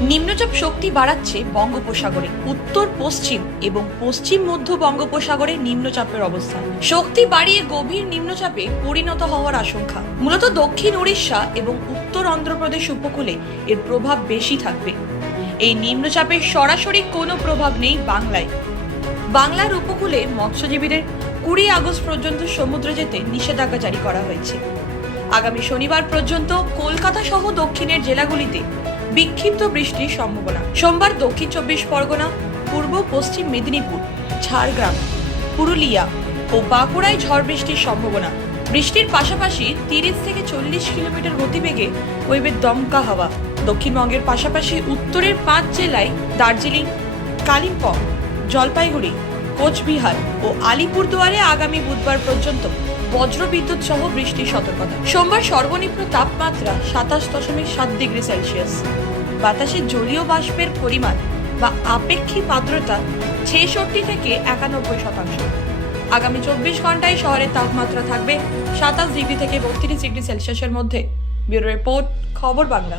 নিম্নচাপ শক্তি বাড়াচ্ছে বঙ্গোপসাগরে, উত্তর, পশ্চিম এবং পশ্চিম মধ্য বঙ্গোপসাগরে নিম্নচাপের অবস্থান। শক্তি বাড়িয়ে গভীর নিম্নচাপে পরিণত হওয়ার আশঙ্কা। মূলত দক্ষিণ উড়িষ্যা এবং উত্তর অন্ধ্রপ্রদেশ উপকূলে এর প্রভাব বেশি থাকবে। এই নিম্নচাপের সরাসরি কোনো প্রভাব নেই বাংলায়। বাংলার উপকূলে মৎস্যজীবীদের কুড়ি আগস্ট পর্যন্ত সমুদ্রে যেতে নিষেধাজ্ঞা জারি করা হয়েছে। আগামী শনিবার পর্যন্ত কলকাতা সহ দক্ষিণের জেলাগুলিতে বিক্ষিপ্ত বৃষ্টির সম্ভাবনা। সোমবার দক্ষিণ চব্বিশ পরগনা, পূর্ব পশ্চিম মেদিনীপুর, ঝাড়গ্রাম, পুরুলিয়া ও বাঁকুড়ায় ঝড় বৃষ্টির সম্ভাবনা। বৃষ্টির পাশাপাশি তিরিশ থেকে চল্লিশ কিলোমিটার গতিবেগে বইবে দমকা হাওয়া। দক্ষিণবঙ্গের পাশাপাশি উত্তরের পাঁচ জেলায় দার্জিলিং, কালিম্পং, জলপাইগুড়ি, কোচবিহার ও আলিপুরদুয়ারে আগামী বুধবার পর্যন্ত বজ্রবিদ্যুৎ সহ বৃষ্টির সতর্কতা। সোমবার সর্বনিম্ন তাপমাত্রা সাতাশ দশমিক সাত ডিগ্রি সেলসিয়াস। বাতাসে জলীয় বাষ্পের পরিমাণ বা আপেক্ষিক আর্দ্রতা ছেষট্টি থেকে একানব্বই শতাংশ। আগামী চব্বিশ ঘন্টায় শহরের তাপমাত্রা থাকবে সাতাশ ডিগ্রি থেকে বত্রিশ ডিগ্রি সেলসিয়াসের মধ্যে। ব্যুরো রিপোর্ট, খবর বাংলা।